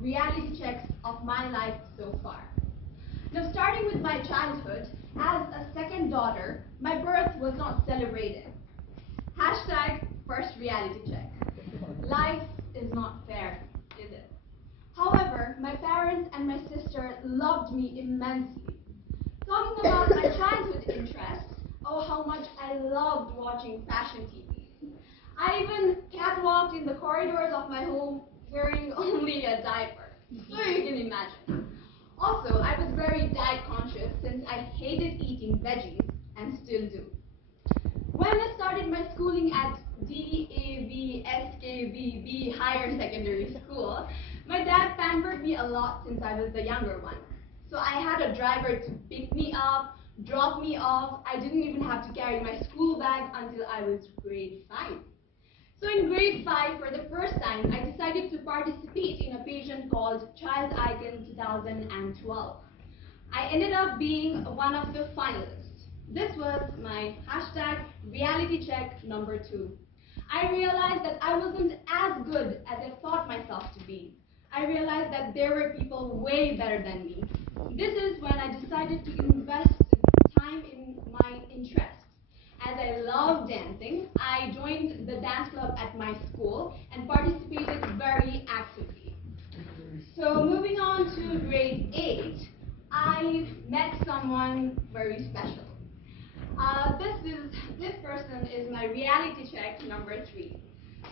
reality checks of my life so far. Now, starting with my childhood, as a second daughter, my birth was not celebrated. Hashtag first reality check. Life is not fair, is it? However, my parents and my sister loved me immensely. Talking about my childhood interests, oh, how much I loved watching fashion TV. I even catwalked in the corridors of my home wearing only a diaper, so you can imagine. Also, I was very diet conscious since I hated eating veggies and still do. When I started my schooling at DAV Higher Secondary School, my dad pampered me a lot since I was the younger one. So I had a driver to pick me up, drop me off. I didn't even have to carry my school bag until I was grade 5. So in grade 5, for the first time, I decided to participate in a pageant called Child Icon 2012. I ended up being one of the finalists. This was my hashtag reality check number 2. I realized that I wasn't as good as I thought myself to be. I realized that there were people way better than me. This is when I decided to invest time in my interests. As I love dancing, I joined the dance club at my school and participated very actively. So moving on to grade 8, I met someone very special. This person is my reality check number 3.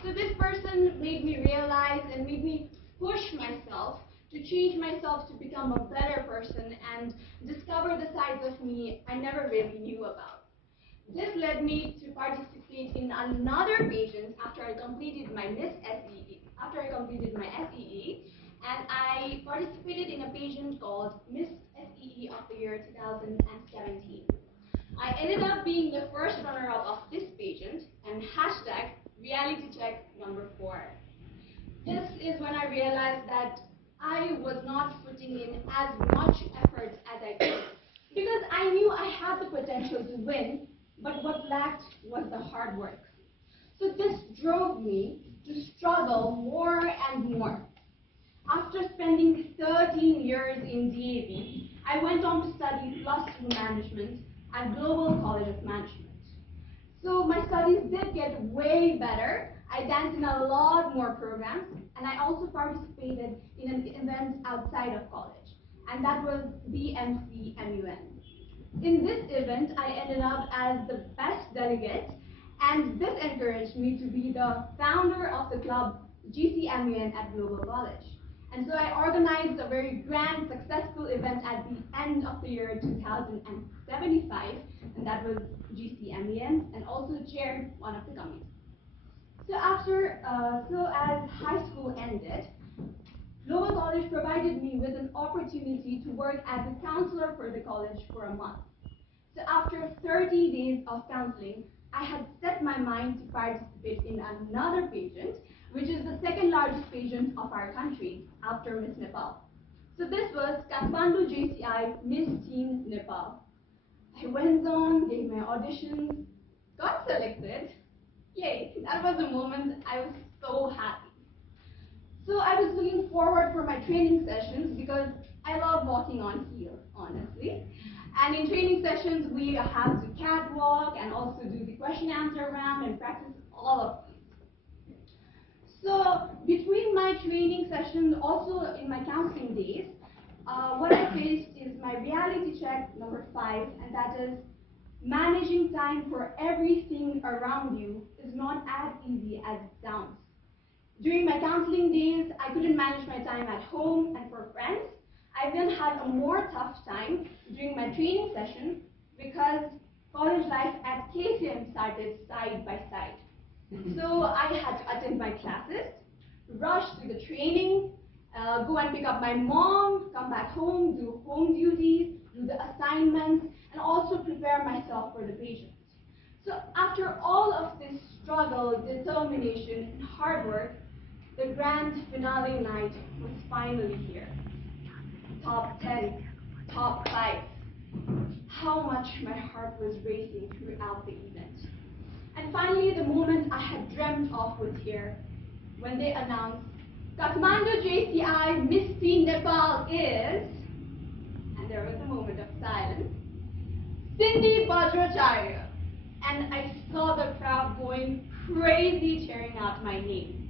So this person made me realize and made me push myself to change myself to become a better person and discover the sides of me I never really knew about. This led me to participate in another pageant after I completed my SEE, and I participated in a pageant called Miss SEE of the Year 2017. I ended up being the first runner-up of this pageant and hashtag reality check number 4. This is when I realized that I was not putting in as much effort as I could because I knew I had the potential to win, but what lacked was the hard work. So this drove me to struggle more and more. After spending 13 years in DAV, I went on to study +2 management at Global College of Management. So my studies did get way better. I danced in a lot more programs, and I also participated in an event outside of college, and that was BMC MUN. In this event, I ended up as the best delegate, and this encouraged me to be the founder of the club GCMUN at Global College. And so I organized a very grand, successful event at the end of the year 2075, and that was GCMUN, and also chaired one of the committees. So as high school ended, Global College provided me with an opportunity to work as a counselor for the college for a month. So after 30 days of counseling, I had set my mind to participate in another pageant, which is the second largest pageant of our country after Miss Nepal. So this was Kathmandu JCI Miss Teen Nepal. I went on, gave my auditions, got selected. Yay, that was a moment I was so happy. So I was looking forward for my training sessions because I love walking on heels, honestly. And in training sessions, we have to catwalk and also do the question answer round and practice all of these. So between my training sessions, also in my counseling days, what I faced is my reality check number 5, and that is managing time for everything around you is not as easy as it sounds. During my counseling days, I couldn't manage my time at home and for friends. I then had a more tough time during my training session because college life at KCM started side by side. So I had to attend my classes, rush to the training, go and pick up my mom, come back home, do home duties, do the assignments, and also prepare myself for the pageant. So after all of this struggle, determination, and hard work, the grand finale night was finally here. Top 10, top 5. How much my heart was racing throughout the event. And finally, the moment I had dreamt of was here, when they announced Kathmandu JCI Misty Nepal is, and there was a moment of silence, Cindy Bajracharya. And I saw the crowd going crazy cheering out my name.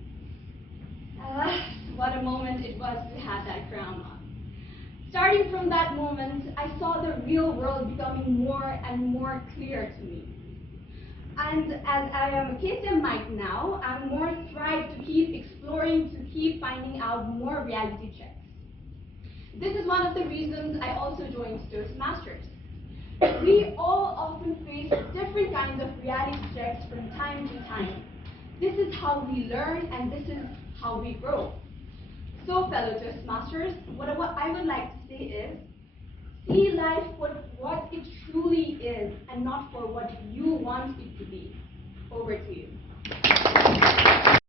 What a moment it was to have that crown on. Starting from that moment, I saw the real world becoming more and more clear to me. And as I am a KSM Mike now, I'm more thrived to keep exploring, to keep finding out more reality checks. This is one of the reasons I also joined Toastmasters. We all often face different kinds of reality checks from time to time. This is how we learn and this is how we grow. So fellow Toastmasters, what I would like to say is, see life for what it truly is and not for what you want it to be. Over to you.